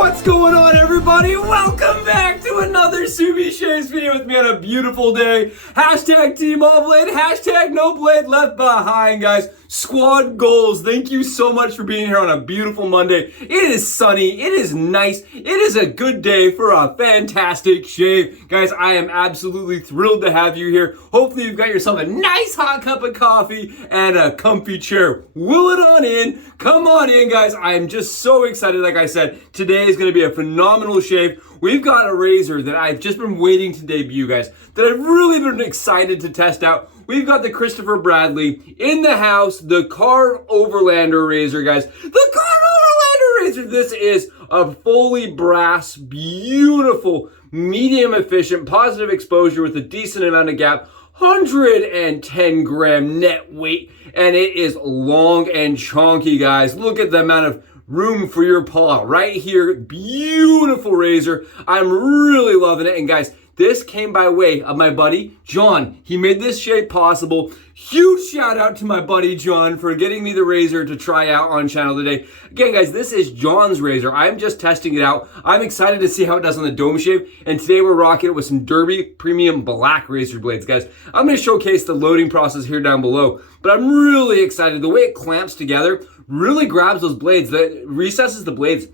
What's going on, everybody? Welcome back to another Subi Shaves video with me on a beautiful day. Hashtag Team All Blade, hashtag No Blade Left Behind, guys. Squad goals. Thank you so much for being here on a beautiful Monday. It is sunny. It is nice. It is a good day for a fantastic shave. Guys, I am absolutely thrilled to have you here. Hopefully you've got yourself a nice hot cup of coffee and a comfy chair. Will it on in. Come on in, guys. I am just so excited. Like I said, today is going to be a phenomenal shave. We've got a razor that I've just been waiting to debut, guys, that I've really been excited to test out. We've got the Christopher Bradley in the house, the Karve Overlander razor, guys. The Karve Overlander razor. This is a fully brass, beautiful, medium efficient, positive exposure with a decent amount of gap. 110 gram net weight, and it is long and chunky, guys. Look at the amount of room for your paw right here. Beautiful razor. I'm really loving it. And guys, this came by way of my buddy John. He made this shave possible. Huge shout out to my buddy John for getting me the razor to try out on channel today. Again, guys, this is John's razor. I'm just testing it out. I'm excited to see how it does on the dome shave. And today we're rocking it with some Derby Premium Black razor blades, guys. I'm going to showcase the loading process here down below. But I'm really excited. The way it clamps together really grabs those blades, that recesses the blades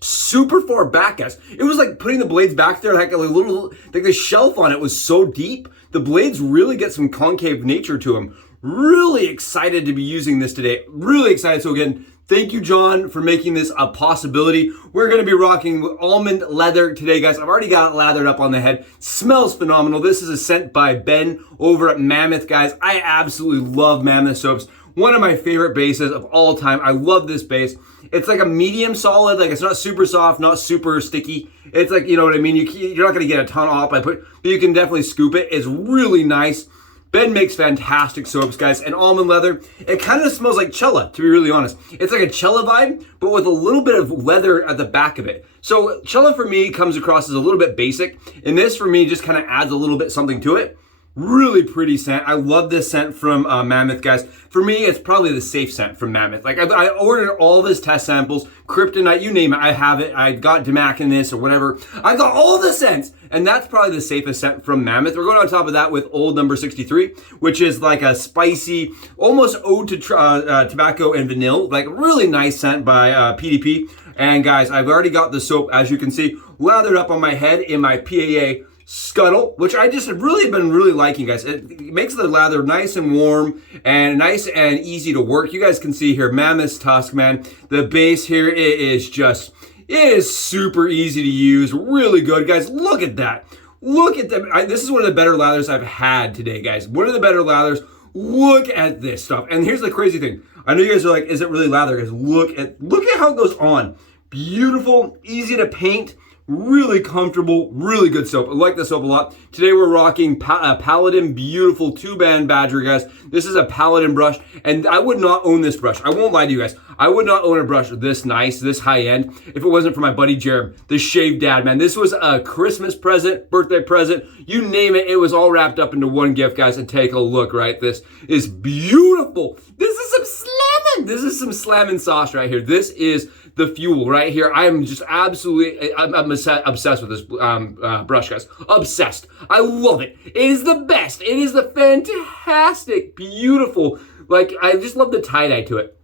super far back, guys. It was like putting the blades back there, like a little, like the shelf on it was so deep. The blades really get some concave nature to them. Really excited to be using this today. Really excited. So again, thank you, John, for making this a possibility. We're going to be rocking almond leather today, guys. I've already got it lathered up on the head. Smells phenomenal. This is a scent by Ben over at Mammoth, guys. I absolutely love Mammoth soaps. One of my favorite bases of all time. I love this base. It's like a medium solid, like it's not super soft, not super sticky. It's like, you know what I mean? You're not gonna get a ton off, but you can definitely scoop it. It's really nice. Ben makes fantastic soaps, guys, and almond leather. It kind of smells like Cella, to be really honest. It's like a Cella vibe, but with a little bit of leather at the back of it. So Cella for me comes across as a little bit basic, and this for me just kind of adds a little bit something to it. Really pretty scent. I love this scent from Mammoth, guys. For me, it's probably the safe scent from Mammoth. Like I ordered all of his test samples, Kryptonite, you name it, I have it. I got Damac in this or whatever. I got all the scents, and that's probably the safest scent from Mammoth. We're going on top of that with Old Number 63, which is like a spicy, almost ode to tobacco and vanilla, like really nice scent by PDP. And guys, I've already got the soap, as you can see, lathered up on my head in my PAA Scuttle, which I just have really been liking, guys. It makes the lather nice and warm and nice and easy to work. You guys can see here, Mammoth's Tusk, man. The base here, it is super easy to use. Really good, guys. Look at that. Look at them. This is one of the better lathers I've had today, guys. One of the better lathers. Look at this stuff. And here's the crazy thing. I know you guys are like, is it really lather? Guys, look at how it goes on. Beautiful, easy to paint. Really comfortable, really good soap. I like this soap a lot. Today we're rocking PALADIN beautiful 2-band badger, guys. This is a PALADIN brush, and I would not own this brush. I won't lie to you guys. I would not own a brush this nice, this high end, if it wasn't for my buddy Jared, the shave dad, man. This was a Christmas present, birthday present, you name it. It was all wrapped up into one gift, guys. And take a look, right? This is beautiful. This is some slamming. This is some slamming sauce right here. This is the fuel right here. I am just absolutely, I'm obsessed with this brush, guys. Obsessed. I love it. It is the best. It is the fantastic, beautiful, like, I just love the tie-dye to it.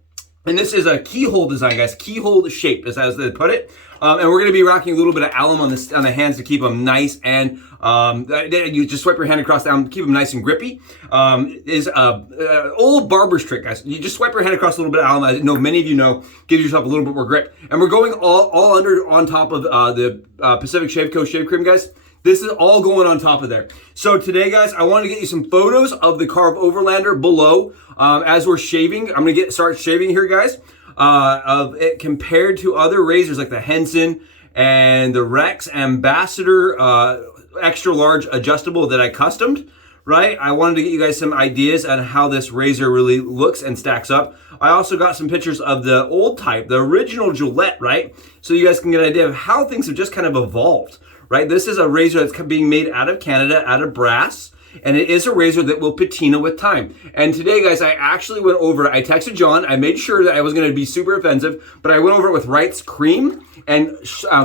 And this is a keyhole design, guys. Keyhole shape, as they put it. And we're going to be rocking a little bit of alum on the hands to keep them nice and you just swipe your hand across the alum, keep them nice and grippy. Is a old barber's trick, guys. You just swipe your hand across a little bit of alum. I know many of you know, gives yourself a little bit more grip. And we're going all under on top of the Pacific Shave Co. shave cream, guys. This is all going on top of there. So today, guys, I want to get you some photos of the Karve Overlander below as we're shaving. I'm going to start shaving here, guys, of it compared to other razors like the Henson and the Rex Ambassador extra large adjustable that I customed, right? I wanted to get you guys some ideas on how this razor really looks and stacks up. I also got some pictures of the old type, the original Gillette, right? So you guys can get an idea of how things have just kind of evolved. Right, this is a razor that's being made out of Canada, out of brass. and it is a razor that will patina with time. And today, guys, I actually went over it. I texted John. I made sure that I was going to be super offensive, but I went over it with Wright's cream and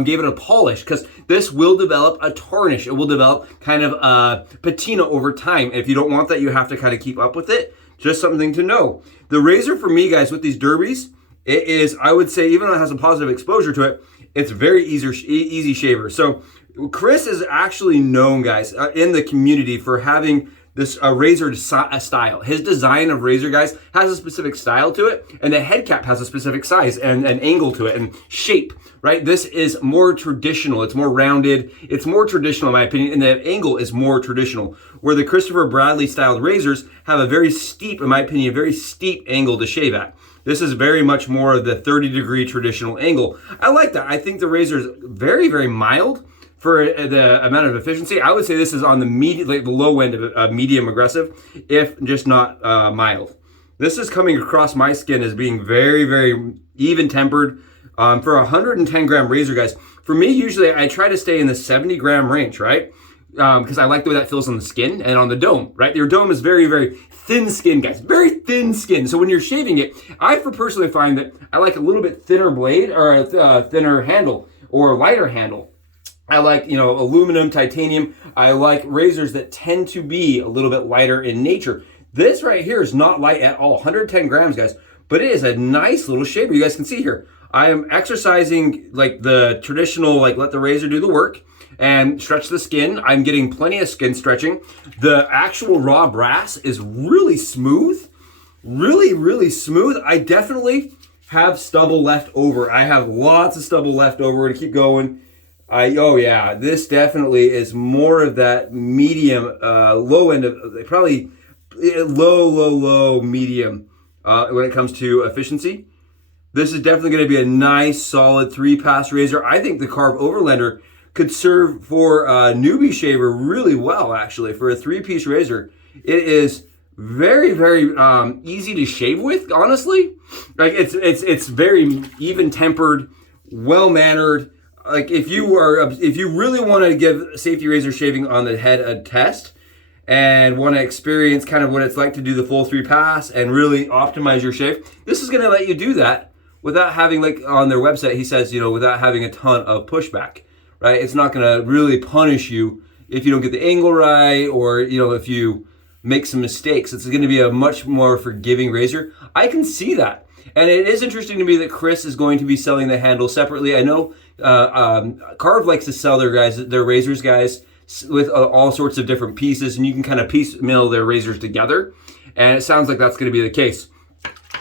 gave it a polish, because this will develop a tarnish. It will develop kind of a patina over time. If you don't want that, you have to kind of keep up with it. Just something to know. The razor for me, guys, with these derbies, it is, I would say, even though it has a positive exposure to it, it's very easy shaver. So Chris is actually known, guys, in the community for having this razor style. His design of razor, guys, has a specific style to it, and the head cap has a specific size and angle to it and shape, right? This is more traditional. It's more rounded. It's more traditional, in my opinion, and the angle is more traditional, where the Christopher Bradley styled razors have a very steep, in my opinion, a very steep angle to shave at. This is very much more of the 30-degree traditional angle. I like that. I think the razor is very, very mild for the amount of efficiency. I would say this is on the the low end of medium aggressive, if just not mild. This is coming across my skin as being very, very even tempered. For a 110 gram razor, guys, for me, usually I try to stay in the 70 gram range, right? Because I like the way that feels on the skin and on the dome, right? Your dome is very, very thin skin, guys, very thin skin. So when you're shaving it, I personally find that I like a little bit thinner blade, or a thinner handle, or a lighter handle. I like, you know, aluminum, titanium. I like razors that tend to be a little bit lighter in nature. This right here is not light at all, 110 grams, guys, but it is a nice little shaver. You guys can see here, I am exercising like the traditional, like let the razor do the work and stretch the skin. I'm getting plenty of skin stretching. The actual raw brass is really smooth, really, really smooth. I definitely have stubble left over. I have lots of stubble left over. We're gonna keep going. Oh yeah, this definitely is more of that medium, low end of, probably low, medium when it comes to efficiency. This is definitely going to be a nice, solid 3-pass razor. I think the Karve Overlander could serve for a newbie shaver really well, actually, for a 3-piece razor. It is very, very easy to shave with, honestly. Like it's very even tempered, well mannered. Like if you really want to give safety razor shaving on the head a test and want to experience kind of what it's like to do the full 3-pass and really optimize your shave, this is going to let you do that without having, like on their website, he says, you know, without having a ton of pushback, right? It's not going to really punish you if you don't get the angle right, or, you know, if you make some mistakes. It's going to be a much more forgiving razor. I can see that. And it is interesting to me that Chris is going to be selling the handle separately. I know Karve likes to sell their razors, guys, with all sorts of different pieces, and you can kind of piecemeal their razors together. And it sounds like that's going to be the case.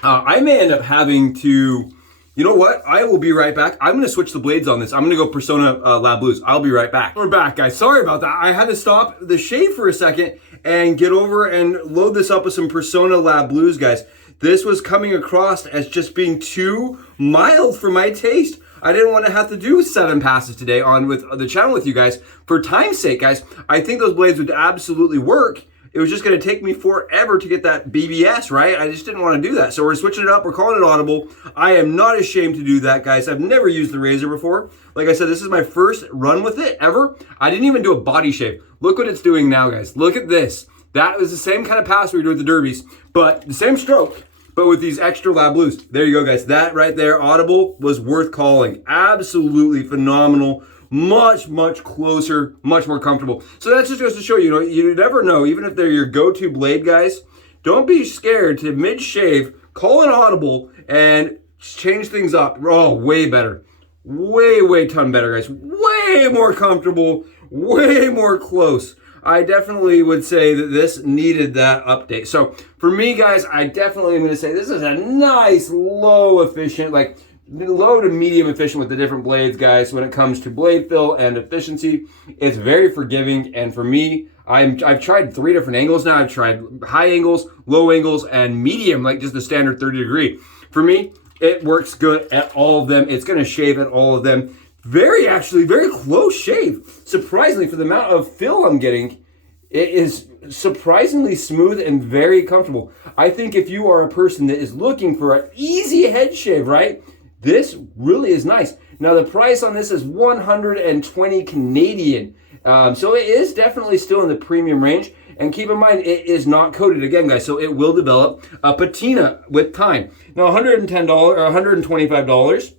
I may end up having to, you know what? I will be right back. I'm going to switch the blades on this. I'm going to go Personna Lab Blues. I'll be right back. We're back, guys. Sorry about that. I had to stop the shave for a second and get over and load this up with some Personna Lab Blues, guys. This was coming across as just being too mild for my taste. I didn't want to have to do 7 passes today on with the channel with you guys. For time's sake, guys, I think those blades would absolutely work. It was just going to take me forever to get that BBS, right? I just didn't want to do that. So we're switching it up. We're calling it audible. I am not ashamed to do that, guys. I've never used the razor before. Like I said, this is my first run with it ever. I didn't even do a body shave. Look what it's doing now, guys. Look at this. That was the same kind of pass we were doing with the derbies, but the same stroke, but with these extra Lab Blues. There you go, guys. That right there, audible, was worth calling. Absolutely phenomenal. Much, much closer, much more comfortable. So that just goes to show you, you never know, even if they're your go-to blade, guys, don't be scared to mid-shave, call an audible, and change things up. Oh, way better. Way ton better, guys. Way more comfortable, way more close. I definitely would say that this needed that update. So for me, guys, I definitely am going to say this is a nice, low efficient, like low to medium efficient with the different blades, guys. When it comes to blade fill and efficiency, it's very forgiving. And for me, I've tried 3 different angles now. I've tried high angles, low angles, and medium, like just the standard 30-degree. For me, it works good at all of them. It's going to shave at all of them. Actually, very close shave. Surprisingly, for the amount of fill I'm getting, it is surprisingly smooth and very comfortable. I think if you are a person that is looking for an easy head shave, right, this really is nice. Now, the price on this is 120 Canadian. So it is definitely still in the premium range. And keep in mind, it is not coated again, guys, so it will develop a patina with time. Now, $110 or $125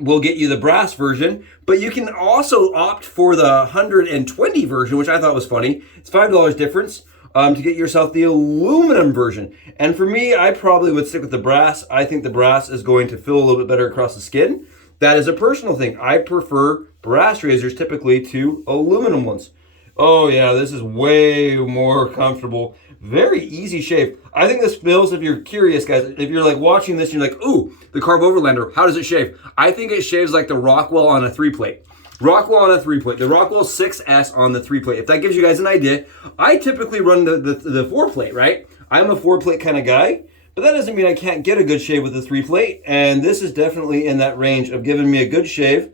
will get you the brass version, but you can also opt for the 120 version, which I thought was funny. It's $5 difference to get yourself the aluminum version. And for me, I probably would stick with the brass. I think the brass is going to feel a little bit better across the skin. That is a personal thing. I prefer brass razors typically to aluminum ones. Oh yeah, this is way more comfortable. Very easy shave. I think this feels, if you're curious, guys, if you're like watching this and you're like, ooh, the Karve Overlander, how does it shave? I think it shaves like the Rockwell on a 3-plate. Rockwell on a 3-plate. The Rockwell 6S on the 3-plate. If that gives you guys an idea, I typically run the 4-plate, right? I'm a 4-plate kind of guy, but that doesn't mean I can't get a good shave with a 3-plate. And this is definitely in that range of giving me a good shave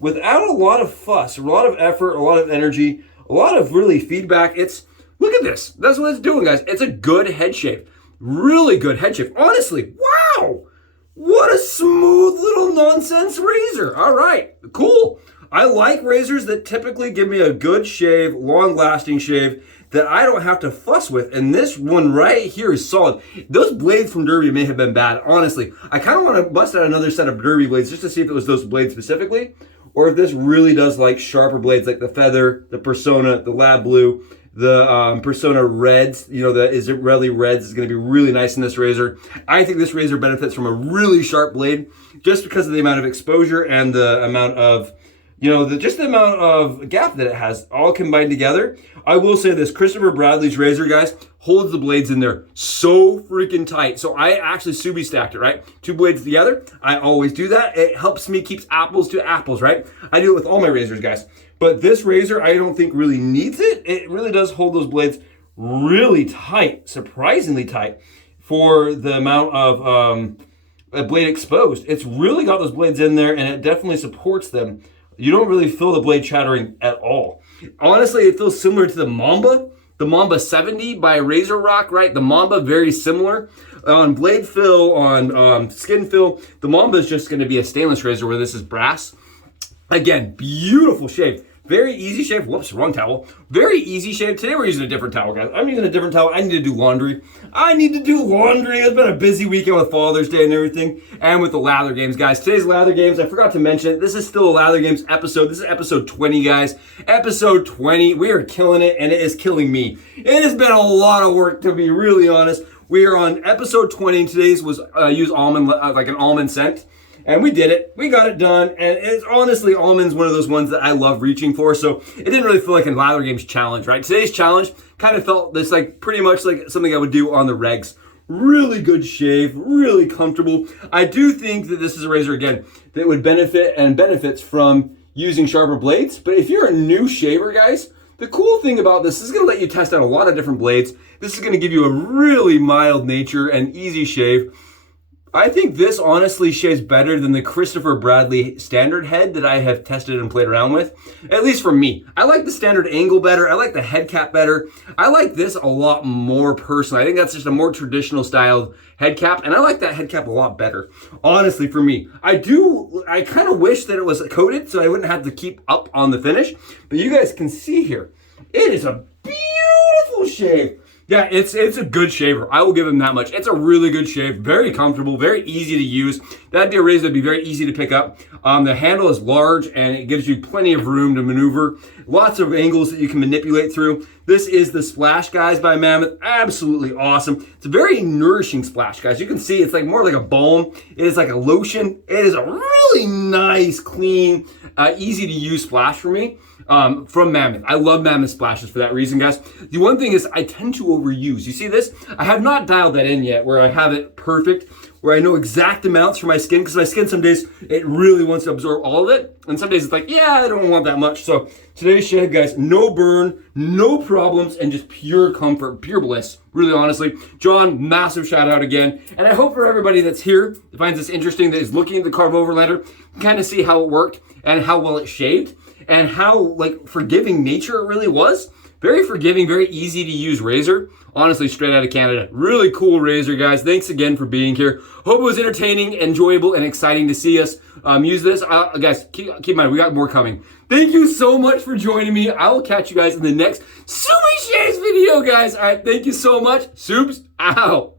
without a lot of fuss, a lot of effort, a lot of energy, a lot of really feedback. Look at this. That's what it's doing, guys. It's a good head shave. Really good head shave. Honestly, wow. What a smooth little nonsense razor. All right, cool. I like razors that typically give me a good shave, long-lasting shave that I don't have to fuss with. And this one right here is solid. Those blades from Derby may have been bad, honestly. I kind of want to bust out another set of Derby blades just to see if it was those blades specifically, or if this really does like sharper blades like the Feather, the Personna, the Lab Blue, the Personna Reds. You know, the Israeli Reds is going to be really nice in this razor. I think this razor benefits from a really sharp blade just because of the amount of exposure and the amount of, you know, just the amount of gap that it has all combined together. I will say this, Christopher Bradley's razor, guys, holds the blades in there so freaking tight. So I actually Subi stacked it, right? 2 blades together. I always do that. It helps me keep apples to apples, right? I do it with all my razors, guys. But this razor, I don't think really needs it. It really does hold those blades really tight, surprisingly tight for the amount of blade exposed. It's really got those blades in there, and it definitely supports them. You don't really feel the blade chattering at all. Honestly, it feels similar to the Mamba 70 by Razor Rock, right? The Mamba, very similar. On blade fill, on skin fill, the Mamba is just going to be a stainless razor where this is brass. Again, beautiful shave. Very easy shave. Whoops, wrong towel. Very easy shave. Today we're using a different towel, guys. I'm using a different towel. I need to do laundry. It's been a busy weekend with Father's Day and everything, and with the Lather games, guys. Today's Lather games, I forgot to mention it. This is still a Lather games episode. This is episode 20, guys. Episode 20. We are killing it, and it is killing me. It has been a lot of work, to be really honest. We are on episode 20. Today's was use almond, like an almond scent. And we did it. We got it done. And it's honestly, Almond's one of those ones that I love reaching for. So it didn't really feel like a Lather Games challenge, right? Today's challenge kind of felt this like pretty much like something I would do on the regs. Really good shave, really comfortable. I do think that this is a razor, again, that would benefit and benefits from using sharper blades. But if you're a new shaver, guys, the cool thing about this is going to let you test out a lot of different blades. This is going to give you a really mild nature and easy shave. I think this honestly shaves better than the Christopher Bradley standard head that I have tested and played around with, at least for me. I like the standard angle better. I like the head cap better. I like this a lot more personally. I think that's just a more traditional styled head cap, and I like that head cap a lot better, honestly, for me. I kind of wish that it was coated so I wouldn't have to keep up on the finish, but you guys can see here, it is a beautiful shave. Yeah, it's a good shaver. I will give him that much. It's a really good shave, very comfortable, very easy to use. That'd be a razor that'd be very easy to pick up. The handle is large and it gives you plenty of room to maneuver. Lots of angles that you can manipulate through. This is the Splash, guys, by Mammoth. Absolutely awesome. It's a very nourishing splash, guys. You can see it's like more like a balm. It is like a lotion. It is a really nice, clean, easy to use splash for me. From Mammoth. I love Mammoth splashes for that reason, guys. The one thing is I tend to overuse. You see this? I have not dialed that in yet where I have it perfect, where I know exact amounts for my skin, because my skin some days, it really wants to absorb all of it. And some days it's like, yeah, I don't want that much. So today's shave, guys, no burn, no problems, and just pure comfort, pure bliss. Really, honestly. John, massive shout out again. And I hope for everybody that's here that finds this interesting, that is looking at the Karve Overlander, kind of see how it worked and how well it shaved, and how like forgiving nature it really was. Very forgiving, very easy to use razor. Honestly, straight out of Canada. Really cool razor, guys. Thanks again for being here. Hope it was entertaining, enjoyable, and exciting to see us use this. Guys, keep in mind, we got more coming. Thank you so much for joining me. I will catch you guys in the next Sumi Shaves video, guys. All right, thank you so much. Soups out.